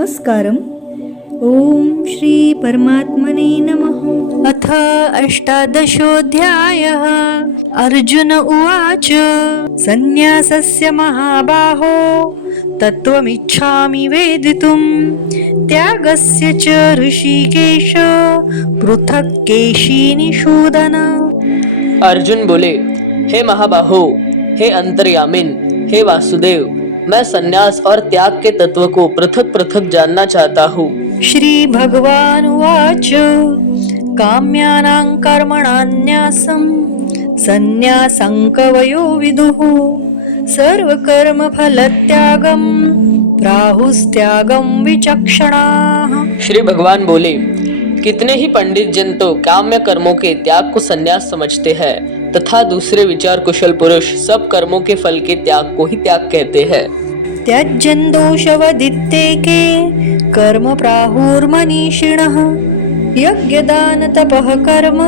नमस्कारम्। ओम श्री परमात्मने नमः। अथ अष्टादशोऽध्यायः। अर्जुन उवाच संन्यासस्य महाबाहो तत्त्वमिच्छामि वेदितुं त्यागस्य च ऋषिकेश पृथक् केशिनिषूदन। अर्जुन बोले, हे महाबाहो, हे अंतर्यामिन, हे वासुदेव, मैं संन्यास और त्याग के तत्व को पृथक पृथक जानना चाहता हूँ। श्री भगवान उवाच काम्यानां कर्मणान्यासं संन्यासं कवयो विदुः सर्वकर्मफलत्यागं प्राहुस्त्यागं विचक्षणाः। श्री भगवान बोले, कितने ही पंडित जन तो काम्य कर्मों के त्याग को संन्यास समझते हैं तथा दूसरे विचार कुशल पुरुष सब कर्मों के फल के त्याग को ही त्याग कहते हैं। त्यज्यन् दोषवदित्तेके कर्म प्राहुर्मनीषिणः यज्ञदान तपः कर्म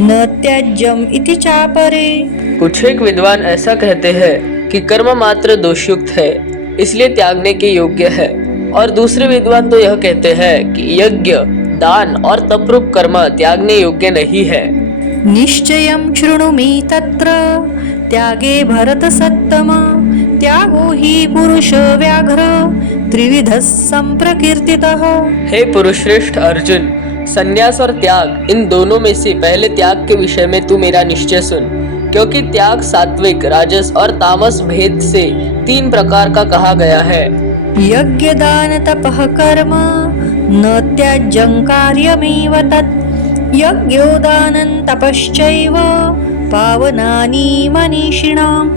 न त्याज्यम् इति चापरे। कुछ एक विद्वान ऐसा कहते हैं कि कर्म मात्र दोषयुक्त है, इसलिए त्यागने के योग्य है, और दूसरे विद्वान तो यह कहते हैं कि यज्ञ, दान और तपरूप कर्म त्यागने योग्य नहीं है। निश्चयं शृणु मे तत्र त्यागे भरतसत्तमा त्यागो हि पुरुष व्याघ्र त्रिविधः संप्रकीर्तितः। हे पुरुषश्रेष्ठ अर्जुन, संन्यास और त्याग इन दोनों में से पहले त्याग के विषय में तू मेरा निश्चय सुन, क्योंकि त्याग सात्विक, राजस और तामस भेद से 3 प्रकार का कहा गया है। यज्ञ दान तपः कर्म न त्याज्यं कार्यमेव तत् यज्ञोदानं तपश्चैव पावनानि मनीषिणाम्।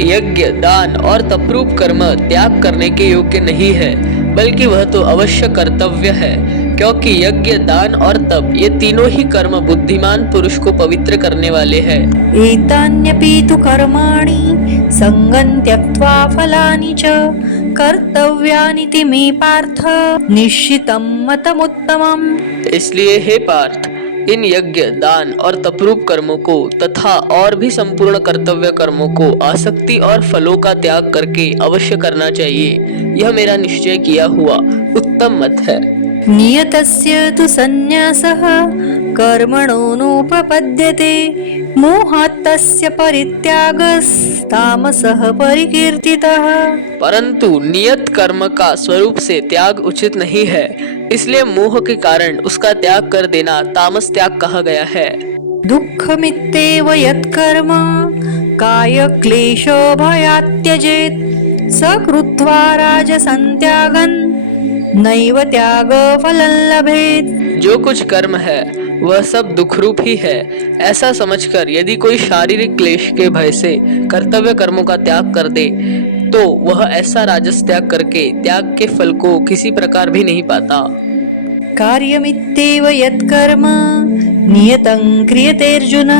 यज्ञ, दान और तपरूप कर्म त्याग करने के योग्य नहीं है, बल्कि वह तो अवश्य कर्तव्य है, क्योंकि यज्ञ, दान और तप ये तीनों ही कर्म बुद्धिमान पुरुष को पवित्र करने वाले हैं। एतान्यपि तु कर्माणि संगं त्यक्त्वा फलानि च कर्तव्यानिति मे पार्थ निश्चितं मतमुत्तमम्। इसलिए हे पार्थ, इन यज्ञ, दान और तपरूप कर्मों को तथा और भी संपूर्ण कर्तव्य कर्मों को आसक्ति और फलों का त्याग करके अवश्य करना चाहिए। यह मेरा निश्चय किया हुआ उत्तम मत है। नियतस्य तु संन्यासः कर्मणो नोपपद्यते मोहात् तस्य परित्यागस्तामसः परिकीर्तितः। परंतु नियत कर्म का स्वरूप से त्याग उचित नहीं है, इसलिए मोह के कारण उसका त्याग कर देना तामस त्याग कहा गया है। दुःखमित्येव यत्कर्म काय क्लेशो भयात् त्यजेत् स कृत्वा राजसं त्यागन् नैव त्याग फलं लभेत्। जो कुछ कर्म है वह सब दुख रूप ही है, ऐसा समझकर यदि कोई शारीरिक क्लेश के भय से कर्तव्य कर्मों का त्याग कर दे तो वह ऐसा राजस त्याग करके त्याग के फल को किसी प्रकार भी नहीं पाता। कार्यमित्येव यत्कर्म नियतं क्रियतेऽर्जुन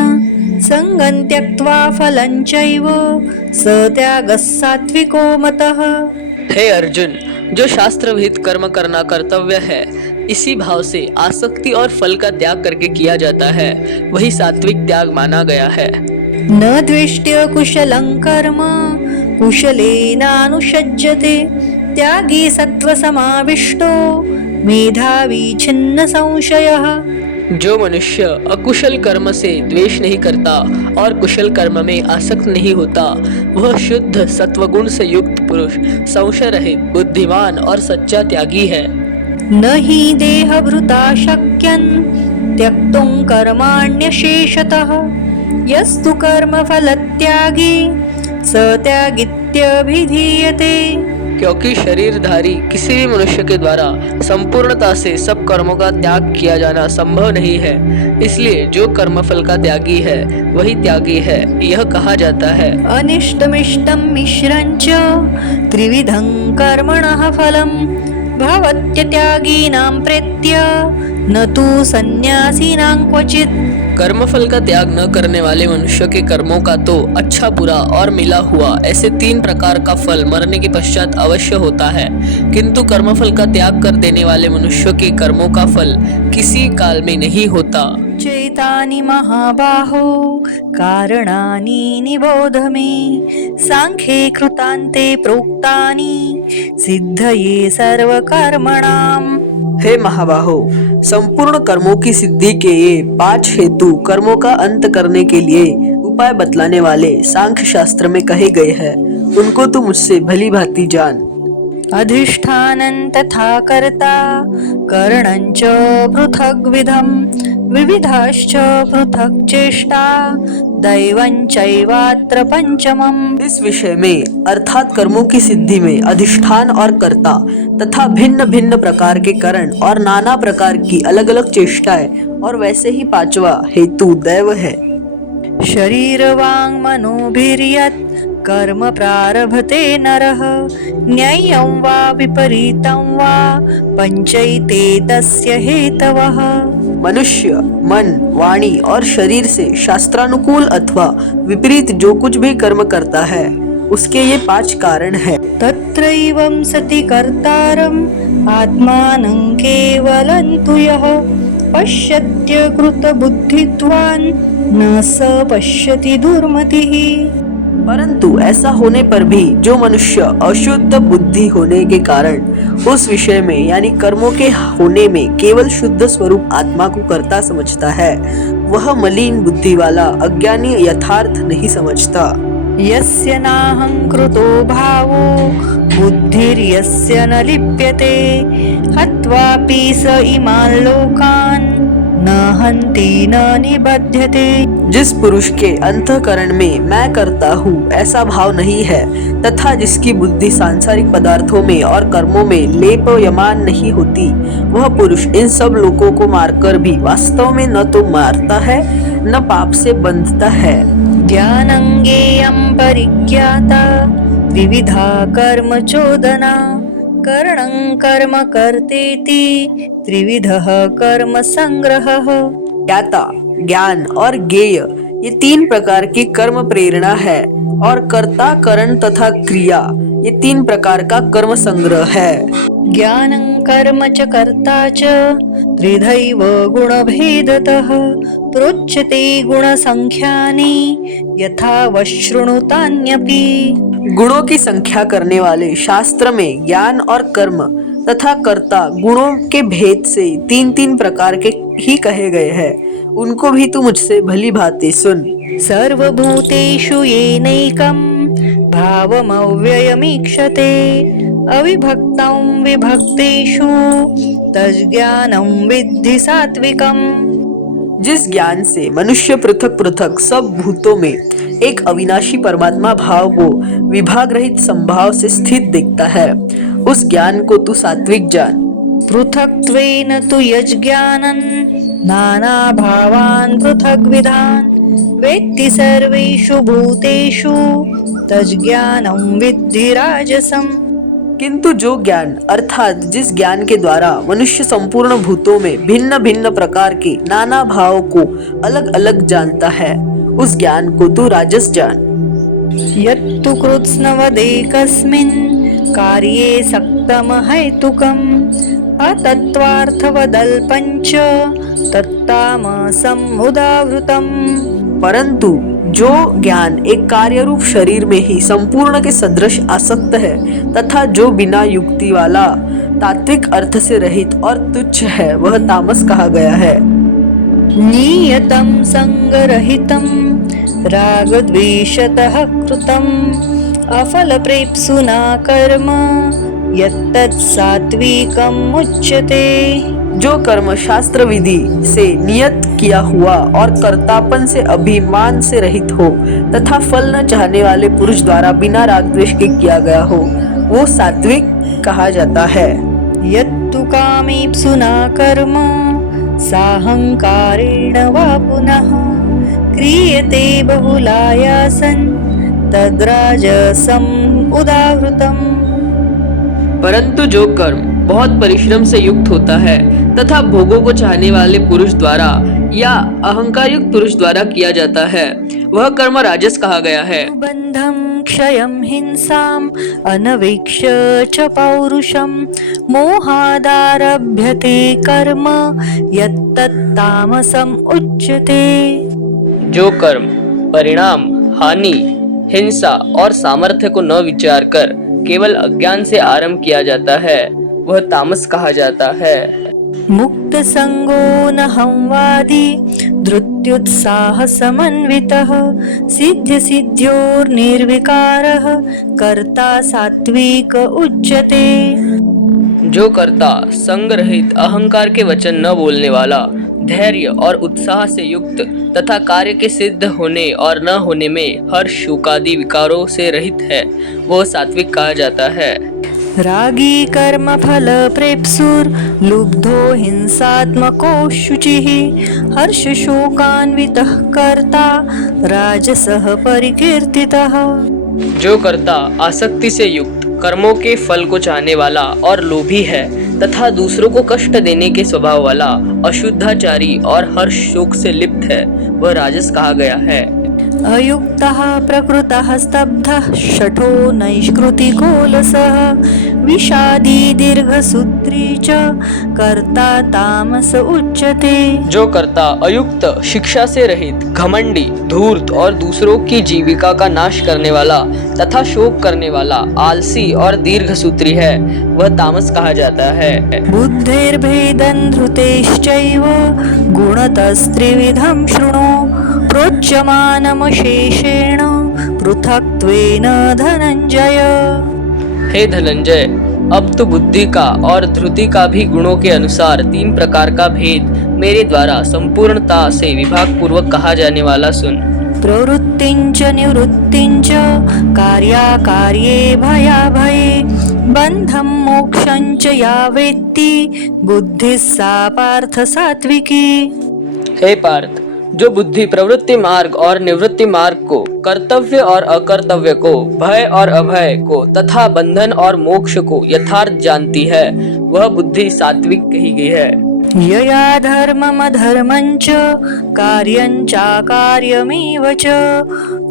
संगं त्यक्त्वा फलं चैव स त्यागः सात्विको मतः। हे अर्जुन, जो शास्त्र विहित कर्म करना कर्तव्य है, इसी भाव से आसक्ति और फल का त्याग करके किया जाता है, वही सात्विक त्याग माना गया है। न द्वेष्ट्य कुशलं कर्म कुशलेनानुषज्यते त्यागी सत्त्वसमाविष्टो मेधावी छिन्न संशयः। जो मनुष्य अकुशल कर्म से द्वेष नहीं करता और कुशल कर्म में आसक्त नहीं होता, वह शुद्ध सत्वगुण से युक्त पुरुष, संशय रहित, बुद्धिमान और सच्चा त्यागी है। न हि देहभृता शक्यं त्यक्तुं कर्माण्यशेषतः यस्तु कर्मफलत्यागी स त्यागित्यभिधीयते। क्योंकि शरीरधारी किसी भी मनुष्य के द्वारा संपूर्णता से सब कर्मों का त्याग किया जाना संभव नहीं है, इसलिए जो कर्मफल का त्यागी है वही त्यागी है, यह कहा जाता है। अनिष्टमिष्टं मिश्रञ्च त्रिविधं कर्मणः फलं भवत्यत्यागिनां प्रेत्य न तु सन्न्यासिनां क्वचित्। कर्मफल का त्याग न करने वाले मनुष्य के कर्मों का तो अच्छा, बुरा और मिला हुआ ऐसे 3 प्रकार का फल मरने के पश्चात अवश्य होता है, किंतु कर्मफल का त्याग कर देने वाले मनुष्य के कर्मों का फल किसी काल में नहीं होता। एतानि महाबाहो कारणानि निबोध मे सांख्ये कृतान्ते प्रोक्तानि सिद्धये सर्वकर्मणाम्। हे महाबाहो, संपूर्ण कर्मों की सिद्धि के ये 5 हेतु कर्मों का अंत करने के लिए उपाय बतलाने वाले सांख्य शास्त्र में कहे गए हैं, उनको तू मुझसे भली भांति जान। अधिष्ठानं तथा कर्ता करणं च पृथग्विधं विविधाश्च पृथक् चेष्टा दैवं चैवात्र पंचमम्। इस विषय में अर्थात कर्मों की सिद्धि में अधिष्ठान और कर्ता तथा भिन्न भिन्न प्रकार के कारण और नाना प्रकार की अलग अलग चेष्टाएं और वैसे ही 5वां हेतु दैव है। शरीर वांग मनोभिर्यत् कर्म प्रारभते नरः न्याय्यं वा विपरीतं वा पंचैते तस्य हेतवः। मनुष्य मन, वाणी और शरीर से शास्त्रानुकूल अथवा विपरीत जो कुछ भी कर्म करता है उसके ये 5 कारण हैं। तत्रैवं सति कर्तारम् आत्मानं केवलं तु यः पश्यत्य कृतबुद्धित्वान् न स पश्यति दुर्मतिः। परंतु ऐसा होने पर भी जो मनुष्य अशुद्ध बुद्धि होने के कारण उस विषय में यानी कर्मों के होने में केवल शुद्ध स्वरूप आत्मा को कर्ता समझता है, वह मलिन बुद्धि वाला अज्ञानी यथार्थ नहीं समझता। यस्य नाहं कृतो भावो बुद्धिर्यस्य न लिप्यते हत्वापि स इमान् लोकान् न हन्ति न निबध्यते। जिस पुरुष के अंतःकरण में मैं करता हूँ ऐसा भाव नहीं है तथा जिसकी बुद्धि सांसारिक पदार्थों में और कर्मों में लेपयमान नहीं होती, वह पुरुष इन सब लोगों को मारकर भी वास्तव में न तो मारता है न पाप से बंधता है। ज्ञानंगेयं परिज्ञाता विविधा कर्म चोदना करणं कर्म कर्तेति त्रिविधः कर्म संग्रहः। ज्ञाता, ज्ञान और ज्ञेय ये 3 प्रकार की कर्म प्रेरणा है और कर्ता, करण तथा क्रिया ये 3 प्रकार का कर्म संग्रह है। ज्ञानं कर्म च कर्ता च त्रिधैव गुणभेदतः प्रोच्यते गुणसंख्यानि यथा वशृणुतान्यपि। गुणों की संख्या करने वाले शास्त्र में ज्ञान और कर्म तथा कर्ता गुणों के भेद से 3-3 प्रकार के ही कहे गए हैं, उनको भी तू मुझसे भली भांति सुन। सर्वभूतेषु येनैकं भावमव्ययमीक्षते अविभक्तं विभक्तेषु तज्ज्ञानं विद्धि सात्विकम्। जिस ज्ञान से मनुष्य पृथक पृथक सब भूतों में एक अविनाशी परमात्मा भाव को विभाग रहित संभाव से स्थित देखता है, उस ज्ञान को तू सात्विक जान। पृथक्त्वेन तु यज्ज्ञानं नाना भावान् पृथग्विधान् वेत्ति सर्वेषु भूतेषु तज्ज्ञानं विद्धि राजसम्। किंतु जो ज्ञान अर्थात जिस ज्ञान के द्वारा मनुष्य संपूर्ण भूतों में भिन्न भिन्न प्रकार के नाना भावों को अलग अलग जानता है, उस ज्ञान को तू राजस जान। यत्तु कृत्स्नवदेकस्मिन् कार्ये सक्तमहैतुकम् अतत्त्वार्थवदल्पञ्च तत्तामसम् उदावृतम्। परंतु जो ज्ञान एक कार्य रूप शरीर में ही संपूर्ण के सदृश आसक्त है तथा जो बिना युक्ति वाला तात्विक अर्थ से रहित और तुच्छ है, वह तामस कहा गया है। नियतं संगरहितं रागद्वेषतः कृतम् अफलप्रेप्सुना कर्म यत्तत् सात्विकम् उच्यते। जो कर्म शास्त्र विधि से नियत किया हुआ और कर्तापन से अभिमान से रहित हो तथा फल न चाहने वाले पुरुष द्वारा बिना राग द्वेष के किया गया हो, वो सात्विक कहा जाता है। यत्तु कामेप्सुना कर्म साहंकारेण वा पुनः क्रियते बहुलायासन् तद्राजसम् उदावृतम्। परंतु जो कर्म बहुत परिश्रम से युक्त होता है तथा भोगों को चाहने वाले पुरुष द्वारा या अहंकार युक्त पुरुष द्वारा किया जाता है, वह कर्म राजस कहा गया है। बंधं संक्षयं हिंसाम् अनवेक्ष्य च पौरुषं मोहादारभ्यते कर्म यत्तत्तामसम् उच्यते। जो कर्म परिणाम, हानि, हिंसा और सामर्थ्य को न विचार कर केवल अज्ञान से आरंभ किया जाता है वह तामस कहा जाता है। मुक्त संगो न संवादी धृत्युत्साह समन्वितः सिद्ध सिद्ध्योर्निर्विकारः कर्ता सात्विक उच्यते। जो कर्ता संग रहित अहंकार के वचन न बोलने वाला, धैर्य और उत्साह से युक्त तथा कार्य के सिद्ध होने और न होने में हर्ष शोकादि विकारों से रहित है वह सात्विक कहा जाता है। रागी कर्म फल प्रेप्सुर लुब्धो हिंसात्मको शुचिः हर्ष शोकान्वितः कर्ता राजसः परिकीर्तितः। जो कर्ता आसक्ति से युक्त, कर्मों के फल को चाहने वाला और लोभी है तथा दूसरों को कष्ट देने के स्वभाव वाला, अशुद्धाचारी और हर्ष शोक से लिप्त है वह राजस कहा गया है। अयुक्तः प्रकृतः स्तब्धः शठो नैष्कृतिको लसः विषादी दीर्घसूत्री च कर्ता तामस उच्यते। जो कर्ता अयुक्त, शिक्षा से रहित, घमंडी, धूर्त और दूसरों की जीविका का नाश करने वाला तथा शोक करने वाला, आलसी और दीर्घसूत्री है वह तामस कहा जाता है। बुद्धिर्भेदं धृतेश्चैव गुणतस्त्रिविधं शृणु प्रोच्यमानमशेषेण पृथक्त्वेन धनंजय। हे धनंजय, अब तो बुद्धि का और धृति का भी गुणों के अनुसार 3 प्रकार का भेद मेरे द्वारा संपूर्णता से विभाग पूर्वक कहा जाने वाला सुन। प्रवृत्तिंच निवृत्तिंच कार्याकार्ये भयाभये बंधं मोक्षंच या वेत्ति बुद्धिः सा पार्थ सात्विकी। हे पार्थ, जो बुद्धि प्रवृत्ति मार्ग और निवृत्ति मार्ग को, कर्तव्य और अकर्तव्य को, भय और अभय को तथा बंधन और मोक्ष को यथार्थ जानती है वह बुद्धि सात्विक कही गई है। यया धर्ममधर्मञ्च कार्यञ्चाकार्यमेव च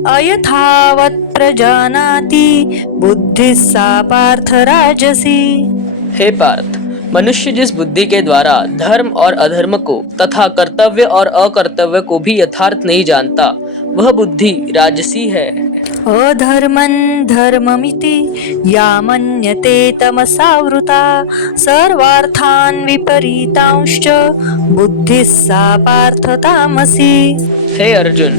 अयथावत् प्रजानाति बुद्धिः सा पार्थ राजसी। हे पार्थ, मनुष्य जिस बुद्धि के द्वारा धर्म और अधर्म को तथा कर्तव्य और अकर्तव्य को भी यथार्थ नहीं जानता वह बुद्धि राजसी है। अधर्मं धर्ममिति या मन्यते तमसावृता सर्वार्थान् विपरीतांश्च बुद्धिः सा पार्थ तामसी। हे अर्जुन,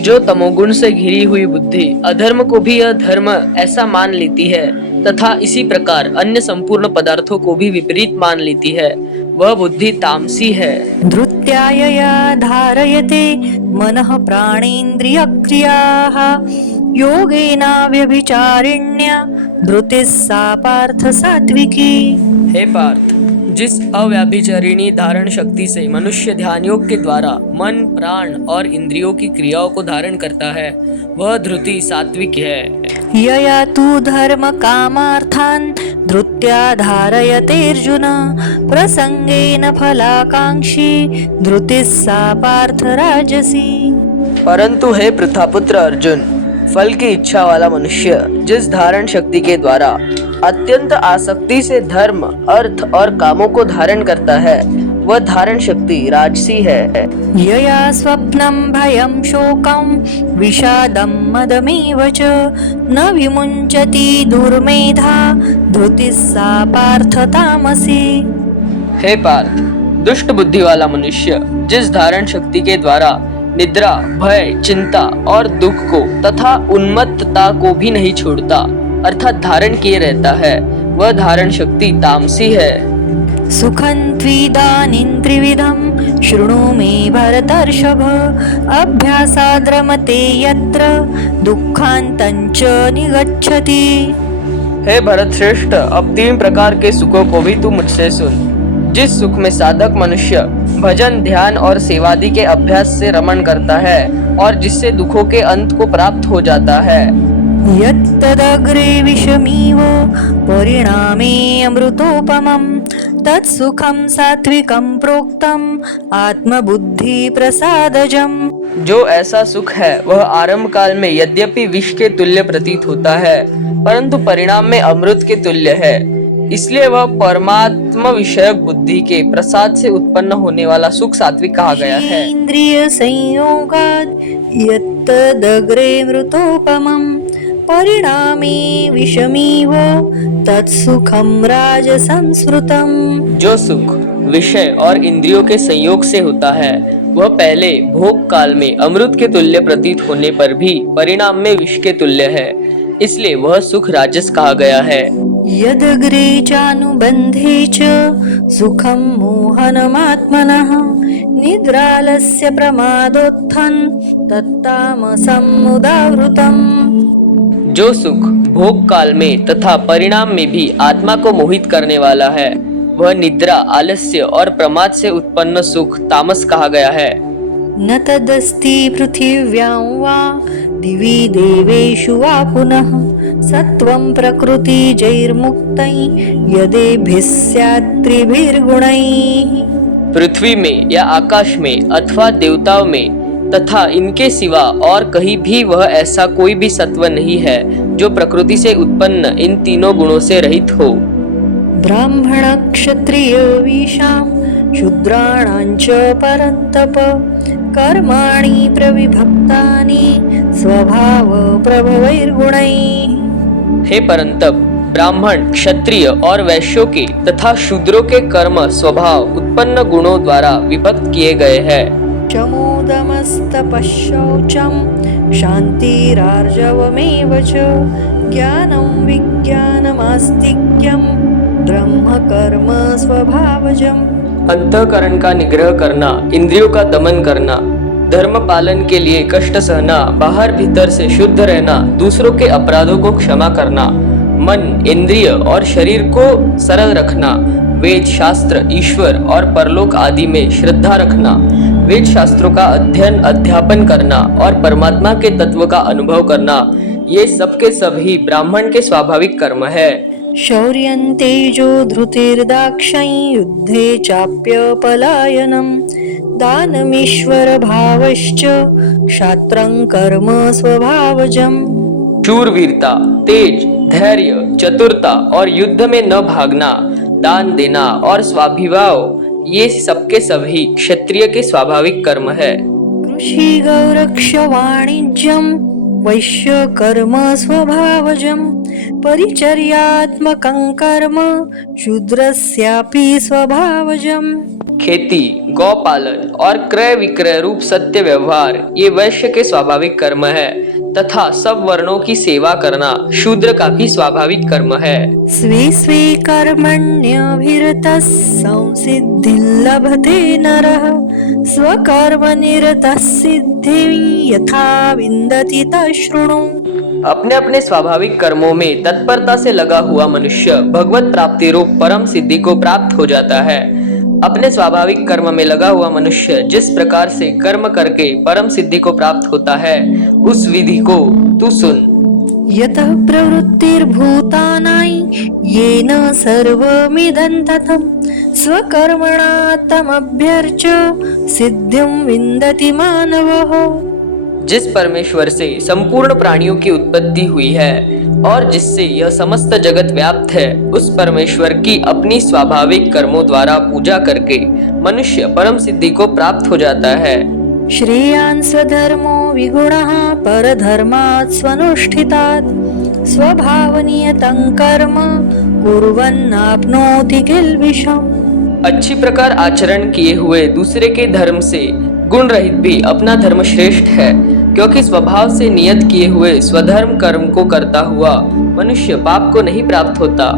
जो तमोगुण से घिरी हुई बुद्धि अधर्म को भी अधर्म ऐसा मान लेती है तथा इसी प्रकार अन्य संपूर्ण पदार्थों को भी विपरीत मान लेती है वह बुद्धि तामसी है। धृत्यायया धारयते मनः प्राणेन्द्रियक्रियाः योगेन व्यभिचारिण्या धृतिः सा पार्थ सात्विकी। हे पार्थ, जिस अव्याभिचारिणी धारण शक्ति से मनुष्य ध्यान योग के द्वारा मन, प्राण और इंद्रियों की क्रियाओं को धारण करता है वह धृति सात्विक है। यया तु धर्म कामार्थान् धृत्या धारयते अर्जुन प्रसंगेन फलाकांक्षी धृतिः सा पार्थ राजसी। परंतु हे पृथापुत्र अर्जुन, फल की इच्छा वाला मनुष्य जिस धारण शक्ति के द्वारा अत्यंत आसक्ति से धर्म, अर्थ और कामों को धारण करता है वह धारण शक्ति राजसी है। यया स्वप्नं भयं शोकं विषादं मदमेव च न विमुञ्चति दुर्मेधा धृतिः सा पार्थ तामसी। हे पार्थ, दुष्ट बुद्धि वाला मनुष्य जिस धारण शक्ति के द्वारा निद्रा, भय, चिंता और दुख को तथा उन्मत्तता को भी नहीं छोड़ता अर्थात धारण किए रहता है वह धारण शक्ति तामसी है। सुखं त्विदानीं त्रिविधं शृणु मे भरतर्षभ अभ्यासाद्रमते यत्र दुःखान्तं च निगच्छति। हे भरत श्रेष्ठ, अब 3 प्रकार के सुखों को भी तू मुझसे सुन। जिस सुख में साधक मनुष्य भजन, ध्यान और सेवादि के अभ्यास से रमण करता है और जिससे दुखों के अंत को प्राप्त हो जाता है यत्तदग्रे विषमिव परिणामे अमृतोपमं तत्सुखं सात्विकं प्रोक्तम् आत्मबुद्धि प्रसादजम्। जो ऐसा सुख है वह आरंभ काल में यद्यपि विष के तुल्य प्रतीत होता है, परंतु परिणाम में अमृत के तुल्य है। इसलिए वह परमात्मा विषयक बुद्धि के प्रसाद से उत्पन्न होने वाला सुख सात्विक कहा गया है। इंद्रिय संयोगात् यत्तदग्रे मृतोपमं परिणामे विषमिव तत्सुखं राजसंस्मृतम्। जो सुख विषय और इंद्रियों के संयोग से होता है वह पहले भोग काल में अमृत के तुल्य प्रतीत होने पर भी परिणाम में विष के तुल्य है, इसलिए वह सुख राजस कहा गया है। यदग्रे चानुबन्धे च सुखं मोहनमात्मनः निद्रालस्य प्रमादोत्थं तत्तामसं मुदावृतम्। जो सुख भोग काल में तथा परिणाम में भी आत्मा को मोहित करने वाला है वह निद्रा, आलस्य और प्रमाद से उत्पन्न सुख तामस कहा गया है। न तदस्ति पृथिव्यां वा दिवि देवेषु वा पुनः सत्वं प्रकृतिजैर्मुक्तैः यदेभिः स्यात् त्रिभिर्गुणैः। पृथ्वी में या आकाश में अथवा देवताओं में तथा इनके सिवा और कहीं भी वह ऐसा कोई भी सत्व नहीं है जो प्रकृति से उत्पन्न इन तीनों गुणों से रहित हो। ब्राह्मण क्षत्रिय विशां शूद्राणां च परन्तप कर्माणि प्रविभक्तानि स्वभाव प्रभवैर्गुणैः। हे परंतप, ब्राह्मण, क्षत्रिय और वैश्यों के तथा शूद्रों के कर्म स्वभाव उत्पन्न गुणों द्वारा विभक्त किए गए हैं। शमोदमस्तपश्शौचं शान्तिरार्जवमेव च ज्ञानं विज्ञानमास्तिक्यं ब्रह्म कर्म स्वभावजम्। अंतःकरण का निग्रह करना, इंद्रियों का दमन करना, धर्म पालन के लिए कष्ट सहना, बाहर भीतर से शुद्ध रहना, दूसरों के अपराधों को क्षमा करना, मन, इंद्रिय और शरीर को सरल रखना, वेद शास्त्र, ईश्वर और परलोक आदि में श्रद्धा रखना, वेद शास्त्रों का अध्ययन अध्यापन करना और परमात्मा के तत्व का अनुभव करना, ये सब के सब ही ब्राह्मण के स्वाभाविक कर्म है। शौर्यं तेजो धृतिर्दाक्षं युद्धे चाप्यपलायनं दानमीश्वर भावश्च क्षात्रं कर्म स्वभावजम्। शूरवीरता, तेज, धैर्य, चतुरता और युद्ध में न भागना, दान देना और स्वाभिभाव, ये सबके सभी क्षत्रिय के स्वाभाविक कर्म है। कृषि गौरक्ष वाणिज्यं वैश्य कर्म स्वभावजम् परिचर्यात्मकं कर्म शूद्रस्यापि स्वभावजम्। खेती, गौपालन और क्रय विक्रय रूप सत्य व्यवहार ये वैश्य के स्वाभाविक कर्म है तथा सब वर्णों की सेवा करना शूद्र का भी स्वाभाविक कर्म है। स्वे स्वे कर्मण्यभिरतः संसिद्धिं लभते नरः स्वकर्मनिरतः सिद्धिं यथा विन्दति तच्छृणु। अपने अपने स्वाभाविक कर्मों में तत्परता से लगा हुआ मनुष्य भगवत प्राप्ति रूप परम सिद्धि को प्राप्त हो जाता है। अपने स्वाभाविक कर्म में लगा हुआ मनुष्य जिस प्रकार से कर्म करके परम सिद्धि को प्राप्त होता है उस विधि को तू सुन। यतः प्रवृत्तिर्भूतानां येन सर्वमिदं ततं स्वकर्मणा तमभ्यर्च्य सिद्धिं विन्दति मानवः। जिस परमेश्वर से संपूर्ण प्राणियों की उत्पत्ति हुई है और जिससे यह समस्त जगत व्याप्त है, उस परमेश्वर की अपनी स्वाभाविक कर्मों द्वारा पूजा करके मनुष्य परम सिद्धि को प्राप्त हो जाता है। श्रेयान् स्वधर्मो विगुणः परधर्मात् स्वनुष्ठितात् स्वभावनियतं कर्म कुर्वन्नाप्नोति किल्बिषम्। अच्छी प्रकार आचरण किए हुए दूसरे के धर्म से गुण रहित भी अपना धर्म श्रेष्ठ है, क्योंकि स्वभाव से नियत किए हुए स्वधर्म कर्म को करता हुआ मनुष्य पाप को नहीं प्राप्त होता।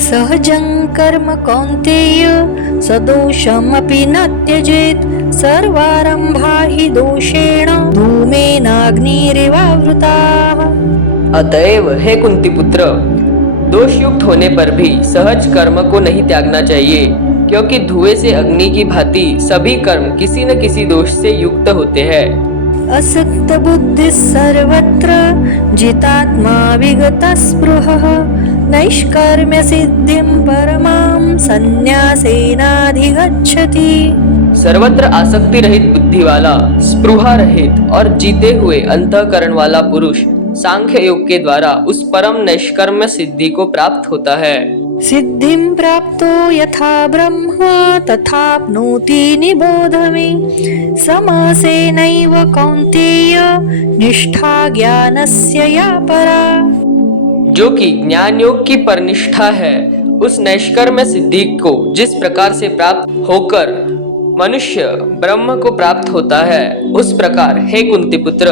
सहजं कर्म कौन्तेय सदोषमपि न त्यजेत् सर्वारम्भा हि दोषेण धूमेनाग्निरिवावृताः। अतएव हे कुंती पुत्र, दोष युक्त होने पर भी सहज कर्म को नहीं त्यागना चाहिए, क्योंकि धुएं से अग्नि की भांति सभी कर्म किसी न किसी दोष से युक्त होते हैं। असक्त बुद्धिः सर्वत्र जितात्मा विगतस्पृहः नैष्कर्म्य सिद्धिं परमां संन्यासेनाधिगच्छति। सर्वत्र आसक्ति रहित बुद्धि वाला, स्पृहा रहित और जीते हुए अंतःकरण वाला पुरुष सांख्य योग के द्वारा उस परम नैष्कर्म्य सिद्धि को प्राप्त होता है। सिद्धिं प्राप्तो यथा ब्रह्मा तथाप्नोति निबोध मे। समासेनैव कौन्तेय निष्ठा ज्ञानस्य या परा। जो कि ज्ञान योग की परनिष्ठा है, उस नैष्कर्म्य सिद्धि को जिस प्रकार से प्राप्त होकर मनुष्य ब्रह्म को प्राप्त होता है, उस प्रकार हे कुंती पुत्र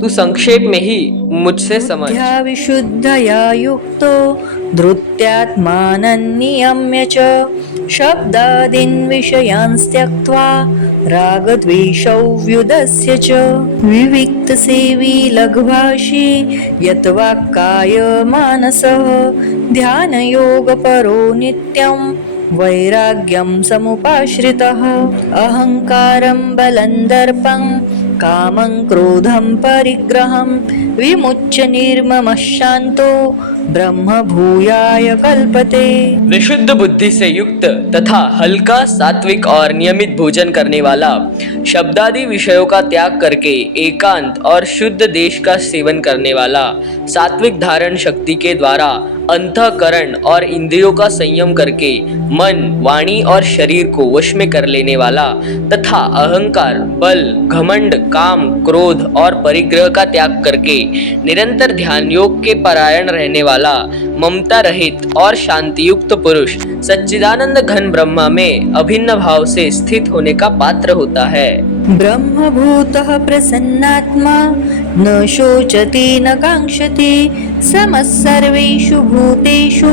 तू संक्षेप में ही मुझसे समझ। विशुद्धया युक्तो धृत्यात्मानं नियम्य च शब्दादीन् विषयान् त्यक्त्वा रागद्वेषौ व्युदस्य च विविक्तसेवी लघ्वाशी यत्वाक्काय मानसः ध्यानयोगपरो नित्यं वैराग्यं समुपाश्रितः अहंकारं बलं दर्पं कामं क्रोधं परिग्रहं विमुच्य निर्ममः शांतो ब्रह्म भूयाय कल्पते। विशुद्ध बुद्धि से युक्त तथा हल्का, सात्विक और नियमित भोजन करने वाला, शब्दादि विषयों का त्याग करके एकांत और शुद्ध देश का सेवन करने वाला, सात्विक धारण शक्ति के द्वारा अंतःकरण और इंद्रियों का संयम करके मन, वाणी और शरीर को वश में कर लेने वाला तथा अहंकार, बल, घमंड, काम, क्रोध और परिग्रह का त्याग करके निरंतर ध्यान योग के परायण रहने वाला, ममता रहित और शांति युक्त पुरुष सच्चिदानंद घन ब्रह्मा में अभिन्न भाव से स्थित होने का पात्र होता है। ब्रह्मभूतः प्रसन्नात्मा न शोचति न कांक्षति समः सर्वेषु भूतेषु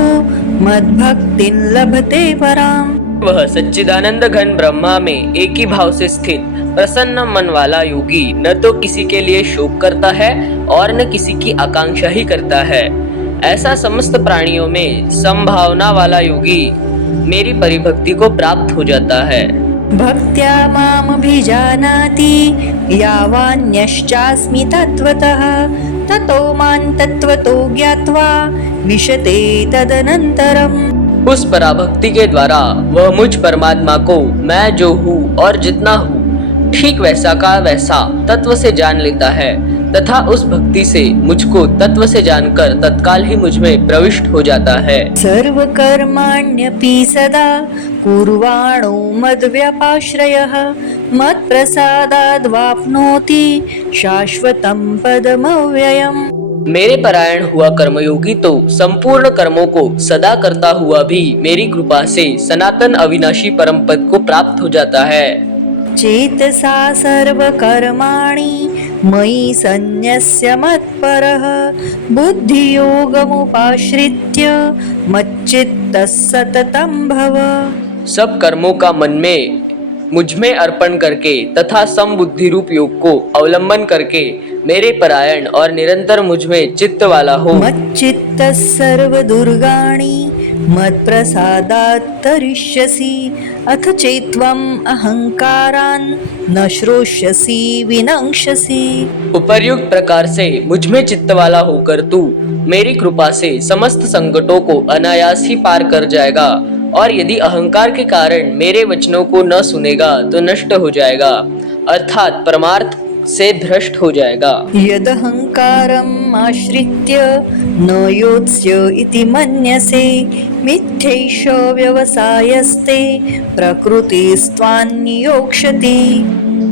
मद्भक्तिं लभते पराम्। वह सच्चिदानंद घन ब्रह्मा में एक ही भाव से स्थित प्रसन्न मन वाला योगी न तो किसी के लिए शोक करता है और न किसी की आकांक्षा ही करता है। ऐसा समस्त प्राणियों में संभावना वाला योगी मेरी परिभक्ति को प्राप्त हो जाता है। भक्त्या मामभिजानाति यावान्यश्चास्मि तत्त्वतः ततो मां तत्त्वतो ज्ञात्वा विशते तदनन्तरम्। उस पराभक्ति के द्वारा वह मुझ परमात्मा को मैं जो हूँ और जितना हूँ ठीक वैसा का वैसा तत्व से जान लेता है तथा उस भक्ति से मुझको तत्व से जानकर तत्काल ही मुझ में प्रविष्ट हो जाता है। सर्वकर्माण्यपि सदा कुर्वाणो मद्व्यपाश्रयः मत्प्रसादाद्वाप्नोति शाश्वतं पदमव्ययम्। मेरे परायण हुआ कर्मयोगी तो संपूर्ण कर्मों को सदा करता हुआ भी मेरी कृपा से सनातन अविनाशी परम पद को प्राप्त हो जाता है। चेतसा सर्वकर्माणि मयि सन्न्यस्य मत्परः बुद्धियोगमुपाश्रित्य मच्चित्तः सततं भव। सब कर्मों का मन में मुझ में अर्पण करके तथा समबुद्धि रूप योग को अवलंबन करके मेरे परायण और निरंतर मुझ में चित्त वाला हो। मच्चित्तः सर्वदुर्गाणि मत्प्रसादात् तरिष्यसि अथ चेत्त्वम् अहंकारान् न श्रोष्यसि विनङ्क्षसि। उपर्युक्त प्रकार से मुझ में चित्त वाला होकर तू मेरी कृपा से समस्त संकटों को अनायास ही पार कर जाएगा और यदि अहंकार के कारण मेरे वचनों को न सुनेगा तो नष्ट हो जाएगा अर्थात परमार्थ से भ्रष्ट हो जाएगा। यदहंकारम् आश्रित्य न योत्स्य इति मन्यसे मिथ्यैष व्यवसायस्ते प्रकृतिस्त्वान्नियोक्ष्यति।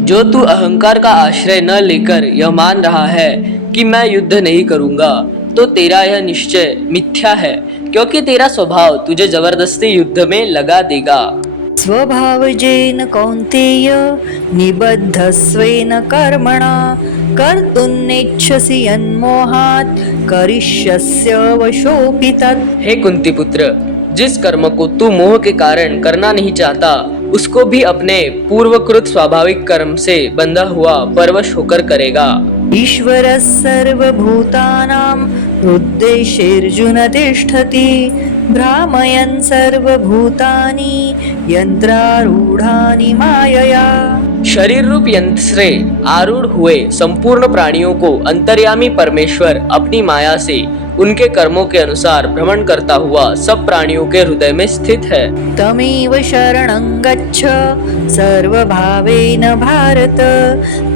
जो तू अहंकार का आश्रय न लेकर यह मान रहा है कि मैं युद्ध नहीं करूंगा तो तेरा यह निश्चय मिथ्या है क्योंकि तेरा स्वभाव तुझे जबरदस्ती युद्ध में लगा देगा। स्वभावजेन कौन्तेय निबद्धस्वेन कर्मणा कर्तुं नेच्छसि यन्मोहात् करिष्यस्य वशोऽपि तत्। हे कुंती पुत्र, जिस कर्म को तू मोह के कारण करना नहीं चाहता उसको भी अपने पूर्वकृत स्वाभाविक कर्म से बंधा हुआ परवश होकर करेगा। ईश्वरः सर्वभूतानां हृद्देशेऽर्जुन तिष्ठति भ्रामयन् सर्वभूतानि यन्त्रारूढानि मायया। शरीर रूप यंत्र से आरूढ़ हुए संपूर्ण प्राणियों को अंतर्यामी परमेश्वर अपनी माया से उनके कर्मों के अनुसार भ्रमण करता हुआ सब प्राणियों के हृदय में स्थित है। तमेव शरणं गच्छ सर्वभावेन भारत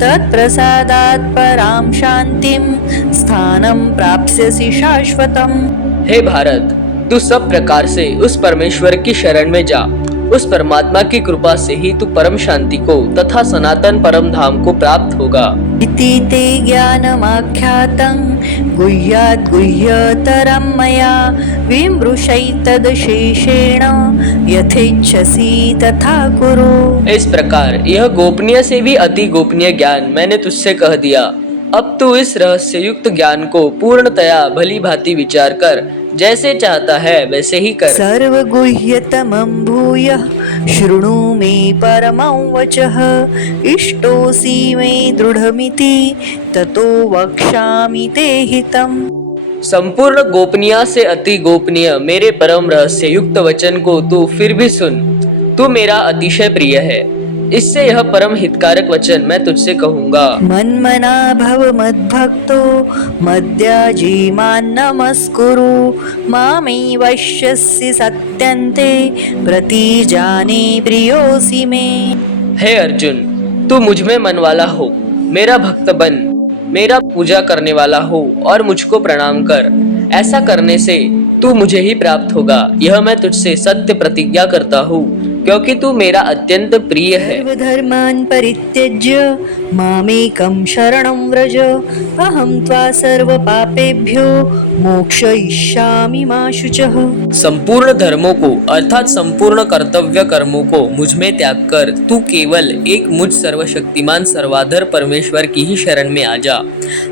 तत्प्रसादात् परां शान्तिं स्थानं प्राप्स्यसि शाश्वतम्। हे भारत, तू सब प्रकार से उस परमेश्वर की शरण में जा। उस परमात्मा की कृपा से ही तू परम शांति को तथा सनातन परम धाम को प्राप्त होगा। इति ते ज्ञानमाख्यातं गुह्याद् गुह्यतरं मया विमृशैतदशेषेण यथेच्छसि तथा कुरु। इस प्रकार यह गोपनीय से भी अति गोपनीय ज्ञान मैंने तुझसे कह दिया। अब तू इस रहस्य युक्त ज्ञान को पूर्णतया भली भांति विचार कर, जैसे चाहता है वैसे ही कर। सर्वगुह्यतमं भूयः शृणु मे परमं वचः इष्टोऽसि मे दृढमिति ततो वक्ष्यामि ते हितम्। संपूर्ण गोपनीय से अति गोपनीय मेरे परम रहस्य युक्त वचन को तू फिर भी सुन। तू मेरा अतिशय प्रिय है, इससे यह परम हितकारक वचन मैं तुझसे कहूँगा। मन्मना भव मद्भक्तो मद्याजी मां नमस्कुरु मामे वश्यसि सत्यन्ते प्रतिजाने प्रियोऽसि मे। हे अर्जुन, तू मुझ में मन वाला हो, मेरा भक्त बन, मेरा पूजा करने वाला हो और मुझको प्रणाम कर। ऐसा करने से तू मुझे ही प्राप्त होगा, यह मैं तुझसे सत्य प्रतिज्ञा करता हूँ, क्योंकि तू मेरा अत्यंत प्रिय है। सर्वधर्मान् परित्यज्य मामेकं शरणं व्रज अहं त्वा सर्वपापेभ्यो मोक्षयिष्यामि मा शुचः। संपूर्ण धर्मों को अर्थात संपूर्ण कर्तव्य कर्मों को मुझ में त्याग कर तू केवल एक मुझ सर्वशक्तिमान सर्वाधर परमेश्वर की ही शरण में आ जा।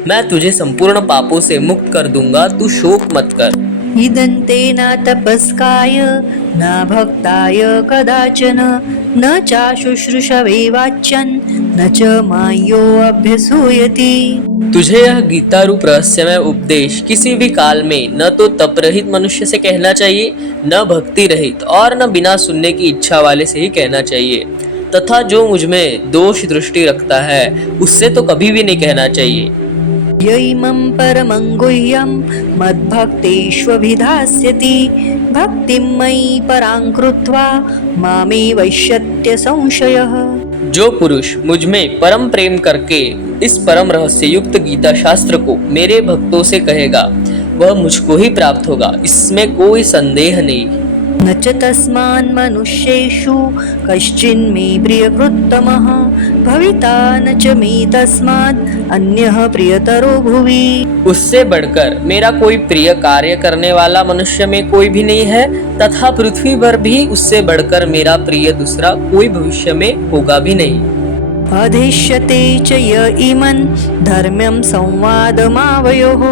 मैं तुझे संपूर्ण पापों से मुक्त कर दूंगा, तू शोक मत कर। इदन्ते न तपस्काय न भक्ताय कदाचन न चाशुश्रूषवे वाच्यन् न च माय्यो अभ्यसूयति। तुझे यह गीता रूप रहस्यमय उपदेश किसी भी काल में न तो तप रहित मनुष्य से कहना चाहिए, न भक्ति रहित और न बिना सुनने की इच्छा वाले से ही कहना चाहिए, तथा जो मुझ में दोष दृष्टि रखता है उससे तो कभी भी नहीं कहना चाहिए। यैमं परमं गुह्यं मद्भक्तेष्वभिधास्यति भक्तिं मयि परां कृत्वा मामे वैश्यत्य संशयः। जो पुरुष मुझ में परम प्रेम करके इस परम रहस्य युक्त गीता शास्त्र को मेरे भक्तों से कहेगा वह मुझको ही प्राप्त होगा, इसमें कोई संदेह नहीं। न च तस्मान् मनुष्येषु कश्चिन्मे प्रियकृत्तमः भविता न च मे तस्मात् अन्यः प्रियतरो भुवि। उससे बढ़कर मेरा कोई प्रिय कार्य करने वाला मनुष्य में कोई भी नहीं है, तथा पृथ्वी पर भी उससे बढ़कर मेरा प्रिय दूसरा कोई भविष्य में होगा भी नहीं। अधिष्यते च य इमन् धर्म्यं संवादमावयोः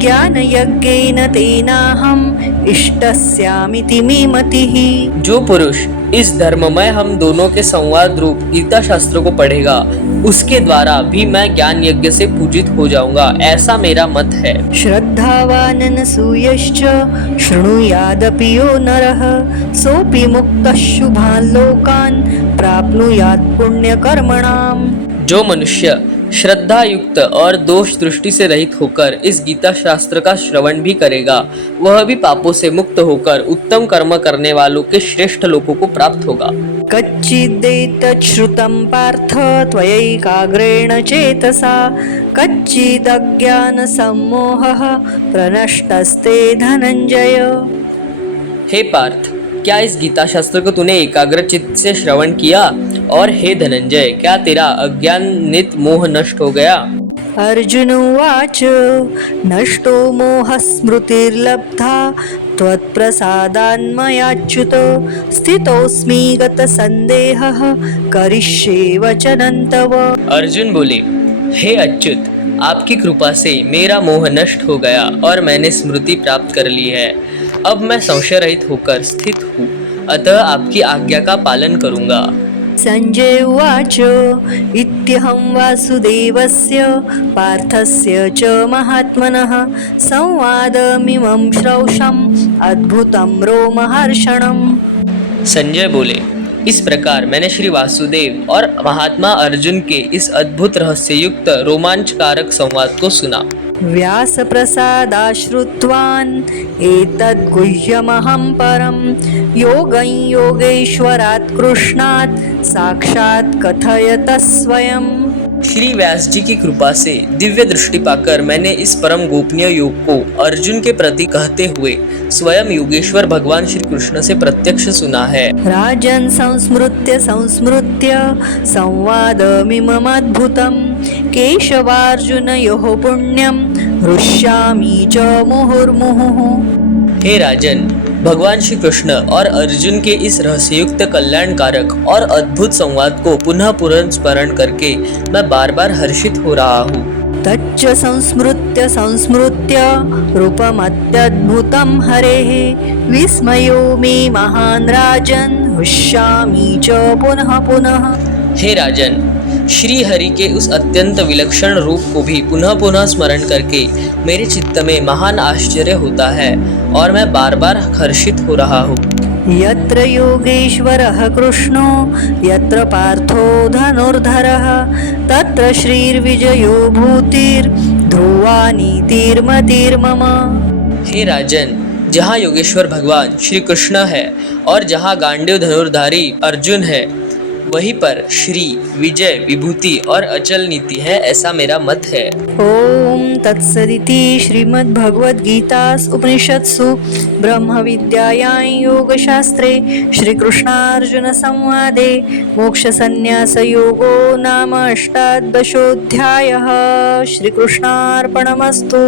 ज्ञानयज्ञेन तेनाहम् इष्टस्यामिति मे मतिः। जो पुरुष इस धर्ममय हम दोनों के संवाद रूप गीता शास्त्र को पढ़ेगा उसके द्वारा भी मैं ज्ञान यज्ञ से पूजित हो जाऊंगा, ऐसा मेरा मत है। श्रद्धावाननसूयश्च शृणुयादपि यो नरः सोऽपि मुक्तः शुभान् लोकान् प्राप्नुयात् पुण्यकर्मणाम्। जो मनुष्य श्रद्धा युक्त और दोष दृष्टि से रहित होकर इस गीता शास्त्र का श्रवण भी करेगा वह भी पापों से मुक्त होकर उत्तम कर्म करने वालों के श्रेष्ठ लोगों को प्राप्त होगा। कच्चिदेतत् श्रुतं पार्थ त्वयैकाग्रेण चेतसा कच्चिदज्ञान सम्मोहः प्रनष्टस्ते धनंजय। हे पार्थ, क्या इस गीता शास्त्र को तूने एकाग्र चित्त से श्रवण किया? और हे धनंजय, क्या तेरा अज्ञानित मोह नष्ट हो गया? अर्जुन उवाच नष्टो मोहः स्मृतिर्लब्धा त्वत्प्रसादान्मयाच्युत स्थितोऽस्मि गतसन्देहः करिष्ये वचनं तव। अर्जुन बोले, हे अच्युत, आपकी कृपा से मेरा मोह नष्ट हो गया और मैंने स्मृति प्राप्त कर ली है। अब मैं संशय रहित होकर स्थित हूँ, अतः आपकी आज्ञा का पालन करूँगा। संजय उवाच इत्यहं वासुदेवस्य पार्थस्य च महात्मनः संवादमिमं श्रौषम् अद्भुतं रोमहर्षणम्। संजय बोले, इस प्रकार मैंने श्री वासुदेव और महात्मा अर्जुन के इस अद्भुत रहस्ययुक्त रोमांचकारक संवाद को सुना। व्यासप्रसादाश्रुत्वान् एतद् गुह्यमहं परं योगं योगेश्वरात् कृष्णात् साक्षात् कथयतः स्वयं। श्री व्यास जी की कृपा से दिव्य दृष्टि पाकर मैंने इस परम गोपनीय योग को अर्जुन के प्रति कहते हुए स्वयं योगेश्वर भगवान श्री कृष्ण से प्रत्यक्ष सुना है। राजन् संस्मृत्य संस्मृत्य संवादमिममद्भुतं केशवार्जुनयोः पुण्यं हृष्यामि च मुहुर्मुहुः। हे राजन, भगवान श्री कृष्ण और अर्जुन के इस रहस्ययुक्त कल्याणकारक और अद्भुत संवाद को पुनः पुनः स्मरण करके मैं बार बार हर्षित हो रहा हूँ। तच्च संस्मृत्य संस्मृत्य रूपमत्यद्भुतं हरेः विस्मयो मे महान् राजन् हृष्यामि च पुनः पुनः। हे राजन, श्री हरि के उस अत्यंत विलक्षण रूप को भी पुनः पुनः स्मरण करके मेरे चित्त में महान आश्चर्य होता है और मैं बार बार हर्षित हो रहा हूँ। यत्र योगेश्वरः कृष्णो यत्र पार्थो धनुर्धरः तत्र श्रीर्विजयो भूतिर्ध्रुवा नीतिर्मतिर्मम। हे राजन, जहाँ योगेश्वर भगवान श्री कृष्ण है और जहाँ गांडीव धनुर्धारी अर्जुन है, वहीं पर श्री विजय विभूति और अचल नीति है, ऐसा मेरा मत है। ओम तत्सदिति श्रीमद्भगवद्गीतासु ब्रह्मविद्यायां योगशास्त्रे श्रीकृष्णार्जुन संवादे मोक्षसंन्यासयोगो नाम 18 श्रीकृष्णार्पणमस्तु।